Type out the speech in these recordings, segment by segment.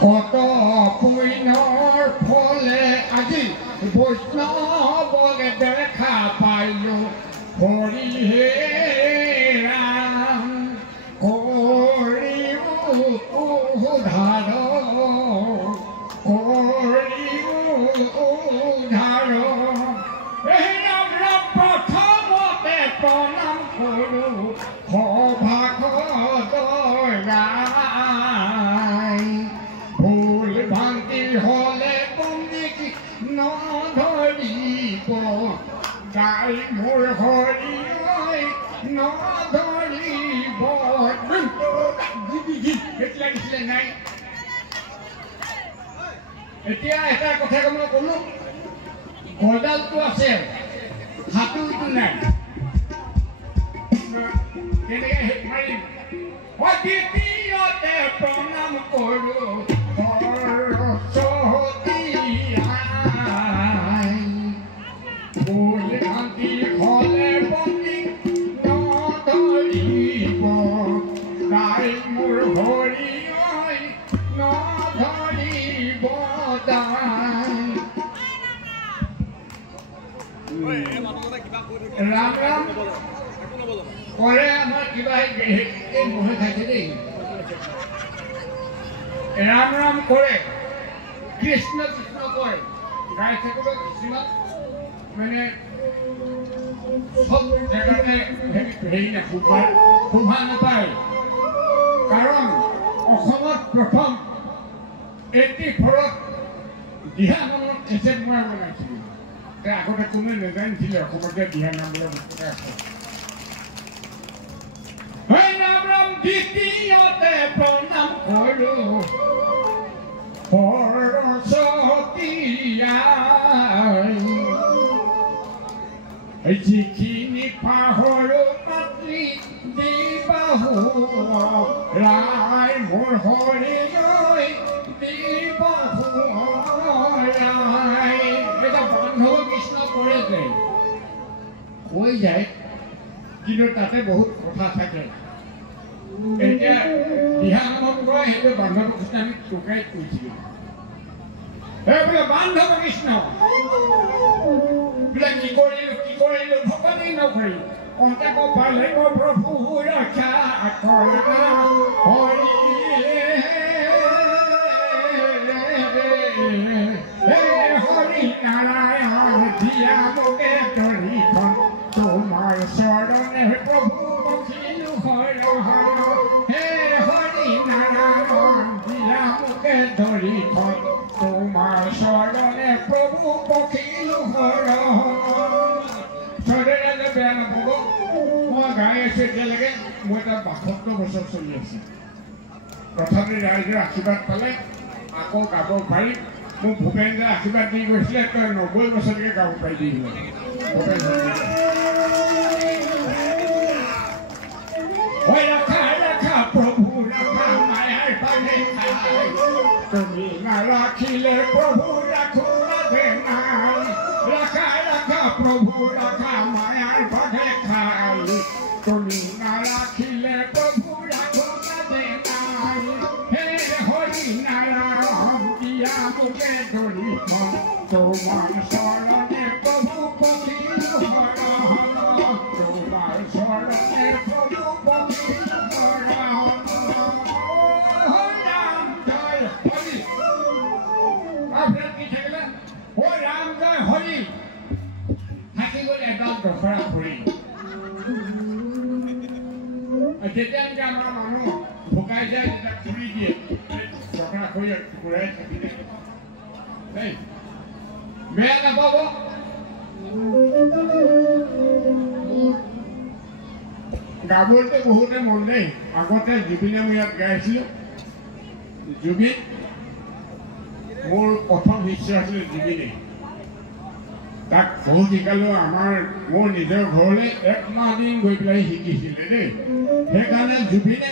কত পুণ্যৰ ফলে আজি বৈষ্ণৱকে দেখা পাইলো হৰি হে ৰাম কৰি উদ্ধাৰ প্ৰথমতে প্ৰণাম কৰো সভাগত ভুল ভ্ৰান্তি হলে বন্দিক নধৰিব গাই মোৰ হৰি নধৰিব লাগিছিলে নাই। এতিয়া এটা কথা মই কলো গজালটো আছে হাতুৰটো নাই কেনেকে মাৰিম দ্বিতীয়তে প্ৰণাম কৰো সৰস্বতী আই ভুল ভ্ৰান্তি হলে বন্দি নধৰিব গাই মোৰ হৰি নধৰিব ৰাম ৰাম কৰে আমাৰ কিবা মহে খাইছে দেই ৰাম ৰাম কৰে কৃষ্ণ কৃষ্ণ কয় গাই থাকিব কিছুমান মানে সব জেগাতে হেৰি নাপায় শোভা নাপায় কাৰণ অসমত প্ৰথম 84ত দিহানামত এছেট মৰা বনাইছিল আগতে কোনো নেজানিছিলে অসমতে দিহানাম বোলা বস্তু আছে দ্বিতীয়তে প্ৰণাম কৰো সৰস্বতী আই যিখিনি পাহৰো মাতৃ দিবাহু ৰাই মোৰ হৰি দিবাহু ৰাই এটা বান্ধৱ কৃষ্ণ কৰে যে হৈ যায় কিন্তু তাতে বহুত কথা থাকে এতিয়া দিহানামত পৰা সেইটো বান্ধৱ কৃষ্ণ আমি টুকাই কৈছিলোঁ বোলে বান্ধৱ কৃষ্ণ বোলে কি কৰিলো ভকতি নকৰি অন্তক পালে প্ৰভু ৰক্ষা কৰা হৰি হৰি নাৰায়ণ দিয়া মোকে ধৰিখন তোমাৰ চৰণে প্ৰভু বখিলো হে হৰি নাৰায়ণ দিয়া মোকে ধৰিখন তোমাৰ চৰণে প্ৰভু বখিলো চৰণে বেয়া নাপাব মই গাই আছো এতিয়ালৈকে মই তাত 72 বছৰ চলি আছে তথাপি ৰাইজৰ আশীৰ্বাদ পালে আকৌ গাব পাৰিম মোক ভূপেন দাই আশীৰ্বাদ দি গৈছিলে তই 90 বছৰলৈকে গাব পাৰিবি প্ৰভু ৰখা মায়াৰ পালে তুমি নাৰাখিলে প্ৰভু ৰাখো ৰাধে নাই ৰখা প্ৰভু ৰখা মায়াৰ পালে খাই তুমি নাৰাখিলে প্ৰভু ৰাখো ৰাধে নাই হে হৰি নাৰায়ণ দিয়া মোকে ধৰিখন তোমাৰ চৰণে প্ৰভু বখিলো তোমাৰ চৰণে প্ৰভু বখিলো ৰাম জয় হৰি থাকি গ'ল এডাল দখৰা ভৰি যেতিয়া নেকি আমাৰ মানুহ ভোকাই যায় তেতিয়া ফুৰি দিয়ে দখৰা খৰি ঘূৰাই থাকিলে বেয়া নাপাব গাবলৈ বহুতে মন দেই আগতে জুবিনে মই ইয়াত গাইছিলো জুবিন মোৰ প্ৰথম শিষ্য আছিল জুবিনে তাক বহুত শিকালো মোৰ নিজৰ ঘৰলৈ 1 মাহ দিন গৈ পেলাই শিকিছিলে দেই সেইকাৰণে জুবিনে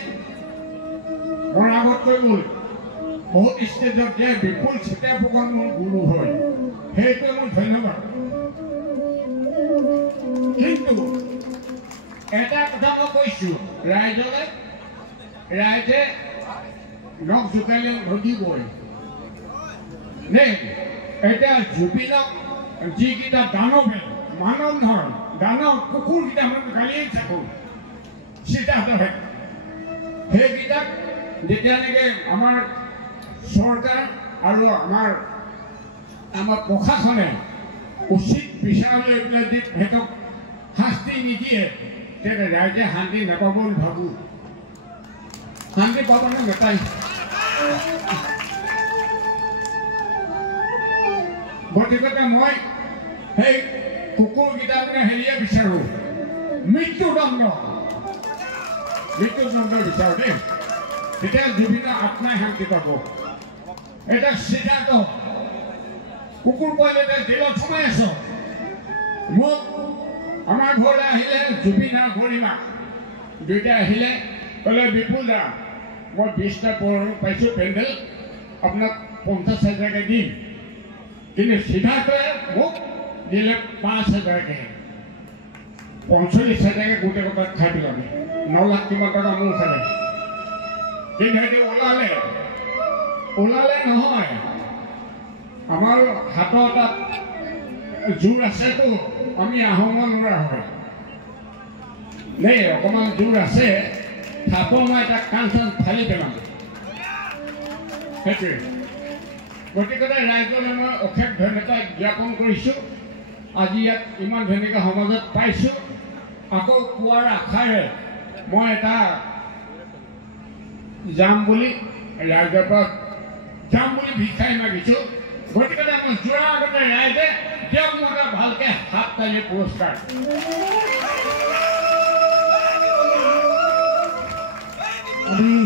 মোৰ আগত কৈ গ'ল বহুত ষ্টেজত যে বিপুল চিতিয়া ফুকন মোৰ গুৰু হয় সেইটোৱে মোৰ ধন্যবাদ কিন্তু এটা কথা মই কৈছো ৰাইজে নখ জোকাৰিলে নদীবই নে এতিয়া জুবিনক যিকেইটা দানৱে মানৱ নহয় দানৱ কুকুৰকেইটা আমি গালিয়ে থাকোঁ চিতাহঁতৰ সেইকেইটাক যেতিয়া নেকি আমাৰ চৰকাৰ আৰু আমাৰ প্ৰশাসনে উচিত বিচাৰ লৈ পেলাই দি সিহঁতক শাস্তি নিদিয়ে তেতিয়া ৰাইজে শান্তি নাপাব বুলি ভাবোঁ শান্তি পাবনে নাপায় গতিকে মই সেই কুকুৰকেইটা মানে হেৰিয়ে বিচাৰোঁ মৃত্যুদণ্ড বিচাৰোঁ দেই তেতিয়া জুবিনৰ আত্মাই শান্তি পাব এটা সিদ্ধান্ত কুকুৰ পোৱালি এটা জেলত সোমাই আছ মোক আমাৰ ঘৰলৈ আহিলে জুবিন আৰু গৰিমা দুইটা আহিলে ক'লে বিপুল দা মই 20টা পাইছোঁ পেণ্ডেল আপোনাক 50,000 দিম কিন্তু সিদ্ধান্তই মোক দিলে 5,000 45,000 গোটেই কথা খাই পেলাম 9 লাখ কিমান টকা মোৰ খালে কিন্তু সিহঁতে ওলালে নহয় আমাৰ হাতৰ তাত জোৰ আছেতো আমি আহোম নোৱাৰা হয় দেই অকণমান জোৰ আছে থাপ মই তাক কাণ চান ফালি পেলাম সেইটোৱে গতিকে ৰাইজলৈ মই অশেষ ধন্যবাদ জ্ঞাপন কৰিছোঁ আজি ইয়াত ইমান ধুনীয়াকৈ সমাজত পাইছোঁ আকৌ পোৱাৰ আশাৰে মই এটা যাম বুলি ৰাইজৰ পৰা যাম বুলি ভিক্ষাই মাগিছোঁ গতিকে মই যোৱাৰ আগতে ৰাইজে তেওঁক মই এটা ভালকৈ হাত তালি পুৰস্কাৰ আমি